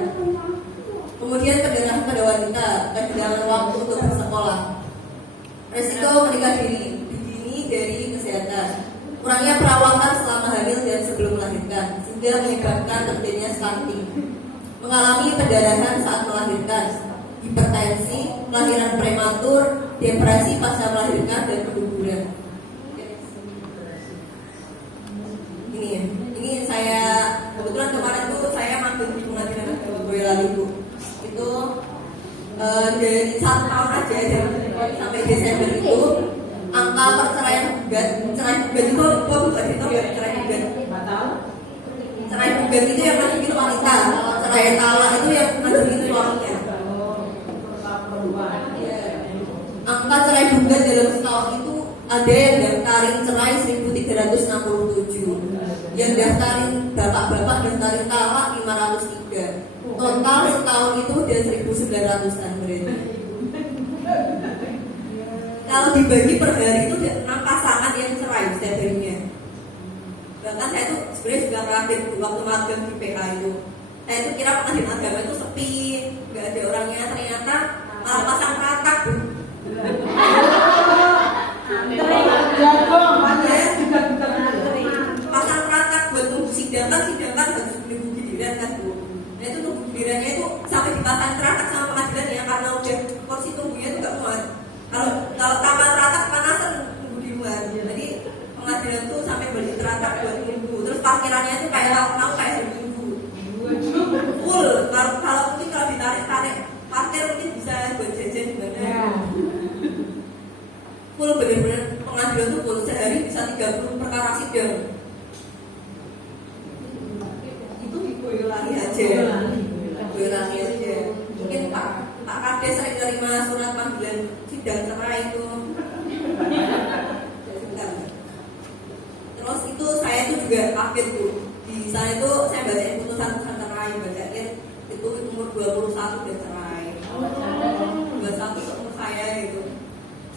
Kemudian pendarahan pada wanita, kehilangan waktu untuk bersekolah. Resiko menikah dini dari kesehatan. Kurangnya perawatan selama hamil dan sebelum melahirkan, sehingga menyebabkan terjadinya stunting. Mengalami pendarahan saat melahirkan, hipertensi, kelahiran prematur, depresi pasca melahirkan, dan keguguran. Ini saya kebetulan kemarin tuh saya mampir di pengadilan agama Boyolali Bu. Itu dari 1 tahun aja sampai Desember itu angka perceraian cerai gugat itu bukan itu ya cerai gugat itu yang menunjukin wanita, kalau cerai talak itu yang menunjukin suaminya. Angka cerai gugat dalam setahun itu ada yang daftarin cerai 1.367, yang daftarin bapak-bapak daftarin talak 503. Total setahun itu udah 1.900-an berarti. Kalau dibagi per hari itu ada 6 pasangan yang cerai setiap harinya. Bahkan saya tuh sebenarnya juga ngelakuin waktu magang di PK itu. Saya tuh kira pengadilan agama itu sepi, nggak ada orangnya, ternyata malah pasang rata Bu. Pasang rata buat tunggu sidang kan harus menunggu giliran kan Bu. Nah itu tunggu gilirannya itu sampai dipasang rata sama pengadilan ya, karena udah kursi tunggunya itu nggak muat. Kalau taman rata panasan tunggu di luar. Jadi pengadilan tuh sampai beli teratak buat minggu. Terus parkirannya tuh kayak lauk kayak hari Minggu. Full. Kalau mungkin kalau ditarik parkir mungkin bisa buat jajan gimana. Full bener-bener pengadilan tuh full, sehari bisa 30 perkara sidang. Itu Boyolali aja. Boyolali aja. Mungkin Pak Kades sering terima surat panggilan sidang cerai itu. Terus itu saya tuh juga kaget tuh. Di sana itu saya bacain putusan cerai, bacain itu umur 21 udah cerai. 21 itu umur saya gitu.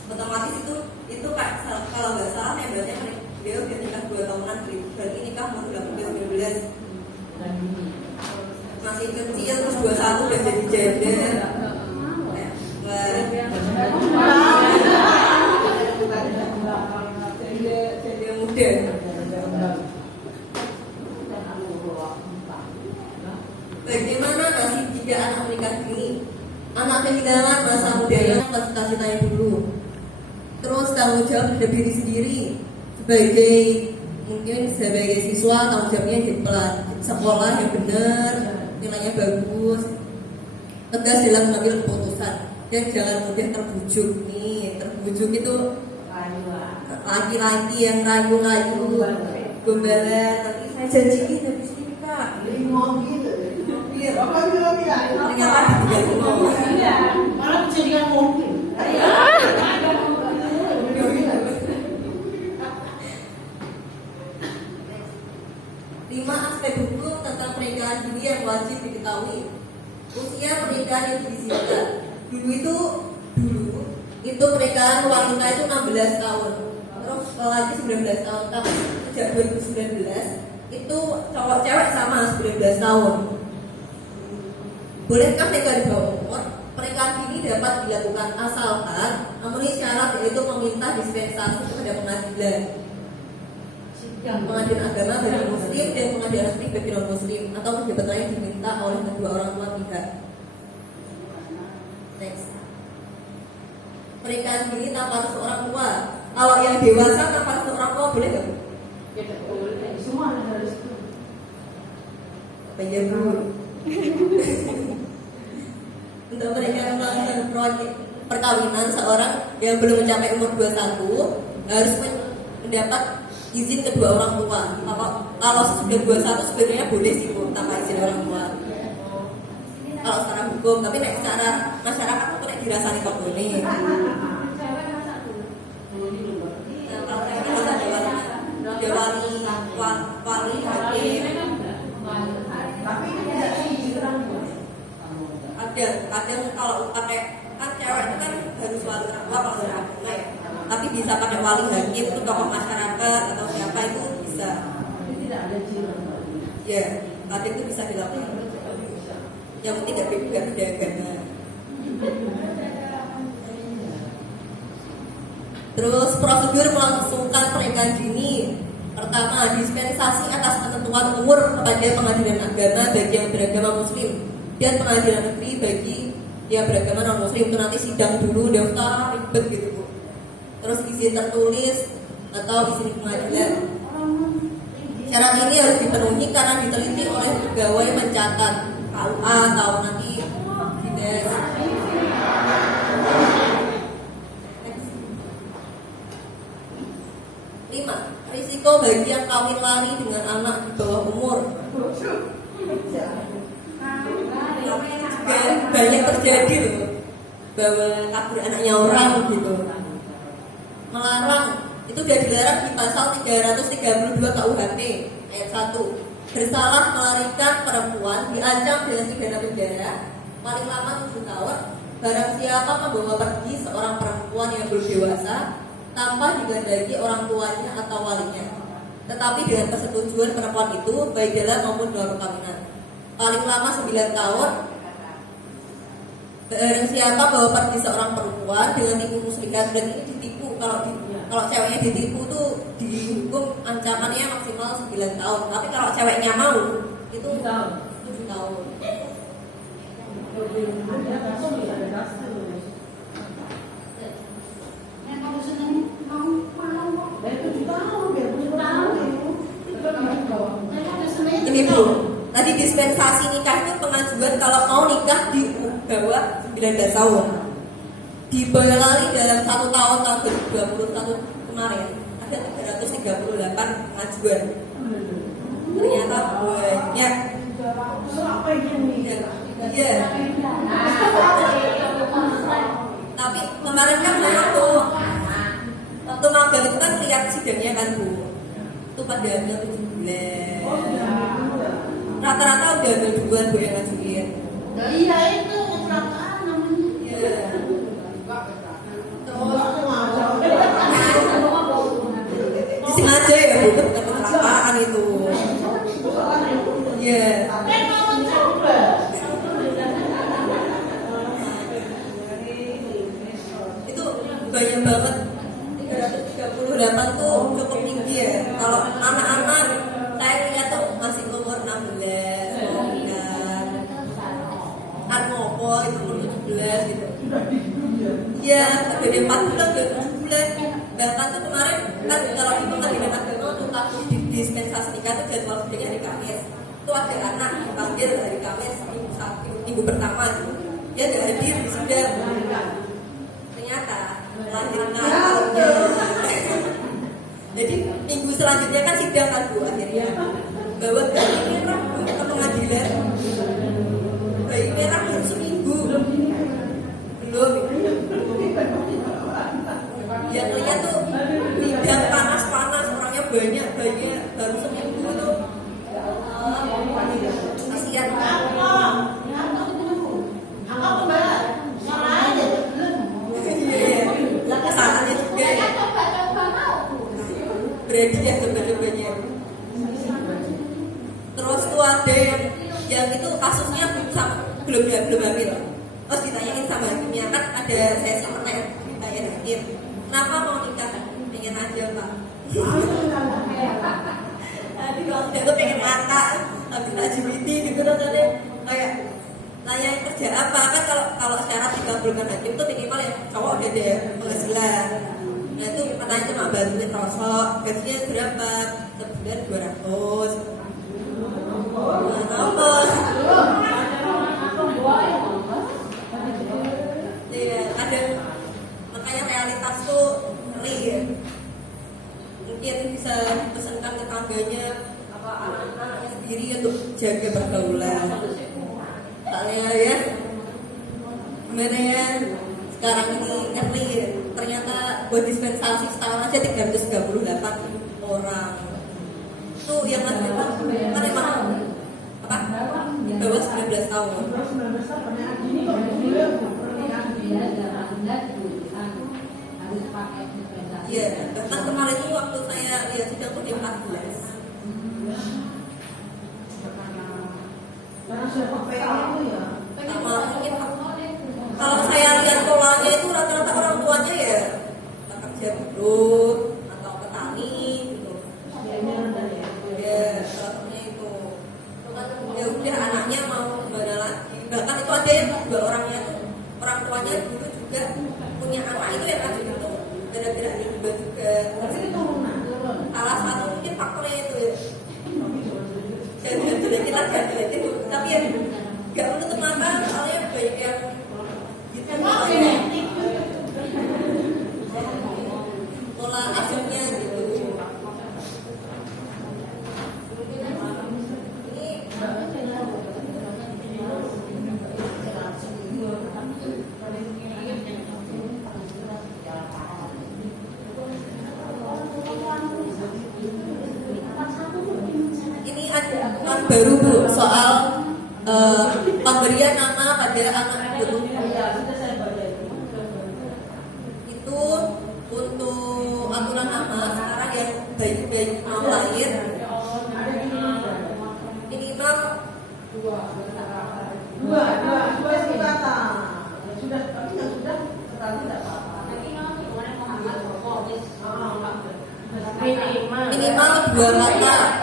Otomatis itu kayak kalau nggak salah saya baca dia udah nikah 2 tahunan, berarti nikah umur 18-19. Masih kecil terus 21 udah jadi janda. Jadi muda. Bagaimana nasib jika anak menikah dini? Anak kehilangan masa mudanya, cita-citanya dulu. Terus tanggung jawab terhadap diri sendiri sebagai siswa, tanggung jawabnya jadi sekolah yang benar, nilainya bagus, tegas dalam mengambil keputusan, dan jangan mudah terbujuk. Terbujuk itu laki-laki yang rayu-rayu, gombalan. Tapi saya janji habis ini Kak. Apa bilang ya? Ternyata ditinggal mau. Malah dijadikan mobil. 5 aspek hukum tentang pernikahan dini yang wajib diketahui. Usia pernikahan yang diizinkan. Dulu itu pernikahan wanita itu 16 tahun. Terus lagi 19 tahun. Tapi sejak 2019 itu cowok cewek sama 19 tahun. Bolehkah nikah di bawah umur? Pernikahan dini dapat dilakukan asalkan memenuhi syarat, yaitu meminta dispensasi kepada pengadilan agama bagi muslim dan pengadilan resmi bagi non muslim, atau pejabat lain diminta oleh kedua orang tua pihak. Next. Pernikahan dini tanpa restu orang tua. Kalau yang dewasa tanpa restu orang tua boleh nggak? Apa ya Bu? Untuk mereka yang melakukan proyek perkawinan, seorang yang belum mencapai umur 21 harus mendapat izin kedua orang tua. Kalau sudah 21 sebenarnya boleh sih Bu, tanpa izin orang tua. Kalau secara hukum, tapi secara masyarakat itu dirasani kok boleh. Kalau saya ada wali hakim, ada kadang kalau pakai kan cewek itu kan harus wali orang tua kalau sudah agama ya, tapi bisa pakai wali hakim itu tokoh masyarakat atau siapa itu bisa. Ya, kadang itu bisa dilakukan. Yang penting gak beda agama. Terus prosedur melangsungkan pernikahan dini. Pertama, dispensasi atas penentuan umur kepada pengadilan agama bagi yang beragama muslim dan pengadilan negeri bagi yang beragama non muslim. Itu nanti sidang dulu, daftar, ribet gitu Bu. Terus izin tertulis atau izin pengadilan. Syarat ini harus dipenuhi karena diteliti oleh pegawai pencatat KUA atau nanti dinas. Lima, risiko bagi yang kawin lari dengan anak di bawah umur. Banyak terjadi loh, bahwa kabur anaknya orang gitu. Melarang, itu sudah dilarang di pasal 332 KUHP ayat 1. Bersalah melarikan perempuan diancam dengan pidana penjara paling lama 7 tahun. Barang siapa membawa pergi seorang perempuan yang belum dewasa tanpa digandaki orang tuanya atau walinya, tetapi dengan persetujuan perempuan itu baik dalam maupun luar perkawinan, paling lama 9 tahun. Barang siapa bawa pergi seorang perempuan dengan tipu muslihat, dan ini ditipu, kalau ceweknya ditipu tuh dihukum ancamannya maksimal 9 tahun. Tapi kalau ceweknya mau itu 7 tahun. Ini Bu, tadi dispensasi nikah itu pengajuan kalau mau nikah di bawah 19 tahun. Diboyolali dalam 1 tahun 2021 kemarin ada 338 pengajuan. Ternyata banyak. Iya. Tapi kemarin kan waktu magang itu kan lihat sidangnya kan Bu, itu pada hamil 7 bulan. Rata-rata udah hamil duluan Bu yang ngajuin. Iya itu kecelakaan namanya. Iya. Disengaja ya Bu, bukan kecelakaan itu. Iya. Itu banyak banget. 338 tuh cukup tinggi ya. Kalau anak-anak saya lihat tuh masih umur 16, kan ngopo itu umur 17 gitu. Iya, beda 4 bulan, beda 7 bulan. Bahkan tuh kemarin kan kalau di pengadilan agama tuh kasus di dispensasi nikah tuh jadwal sidangnya hari Kamis. Itu ada anak dipanggil hari Kamis minggu pertama gitu. Dia nggak hadir di sidang. Ternyata melahirkan. Jadi minggu selanjutnya kan sidang kan Bu, akhirnya bawa bayi merah ke pengadilan. Bayi merah baru seminggu belum. Yang lihat tuh sidang panas-panas, orangnya banyak baru seminggu tuh. Kasihan. Kesalahannya juga ya. Berarti ya coba-cobanya. Terus tuh ada yang itu kasusnya belum hamil. Terus ditanyain sama hakimnya, kan ada sesi pertanyaan ditanya hakim, kenapa mau nikah? Pengen aja Pak. Tadi kalau dia tuh pengen makan, habis LGBT gitu katanya, kayak nanya kerja apa kan, kalau syarat dikabulkan hakim tuh minimal ya cowok udah ada penghasilan. Nah itu katanya cuma bantuin rosok, gajinya berapa? Sebulan 200. Nah, apa? keluarganya apa anak-anaknya sendiri untuk jaga pergaulan. Soalnya ya gimana ya, sekarang ini ngerti ternyata buat dispensasi setahun aja 338 orang. Itu yang lagi apa? Kan emang apa? Di bawah 19 tahun. Terus 19 tahun pernikahan gini kok boleh pernikahan gini. Iya, bahkan kemarin itu waktu saya lihat sidang tuh di 14. Karena siapa pengen itu ya. Sama mungkin kalau saya lihat polanya itu rata-rata orang tuanya ya pekerja buruh atau petani gitu. Ya ini rendah ya. Ya, salah satunya itu. Ya udah anaknya mau gimana lagi. Bahkan itu ada yang dua orangnya tuh orang tuanya dulu juga punya anak itu yang lanjut itu gara-gara juga. Tapi itu turunan. Salah satu mungkin faktornya itu ya. Jadi kita jadi itu, tapi ya nggak menutup mata soalnya banyak yang gitu. Pola asuhnya gitu. Ini ada aturan baru Bu soal pemberian nama pada anak itu. Ya, sudah saya baca itu. Itu untuk aturan nama sekarang yang bayi-bayi mau lahir minimal Dua itu kata. Ya sudah, tapi yang sudah kata tidak apa-apa. minimal 2 mata